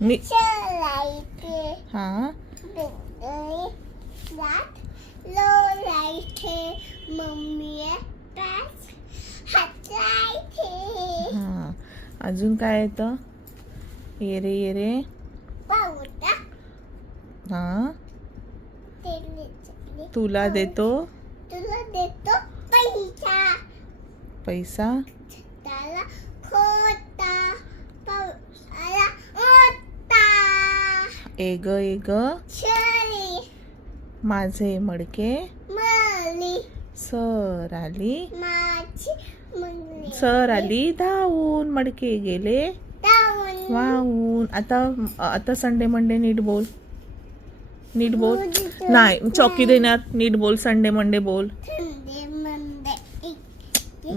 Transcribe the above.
मी चलायचे हा लोळायचे mummy pass हातायचे हा अजून काय येतं? ये रे ये रे पावटा हा तुला तुला देतो देतो पैसा पैसा त्याला खोटा पावला मोठा ए ग छळी माझे मडके मली सर आली माझी मुंगली सर आली धावून मडके गेले डाऊन वाहून. आता संडे मंडे नीट बोल. नीट बोल. नाही चॉकी देणार. नीट बोल. संडे मंडे बोल. थंडे मंदे नीट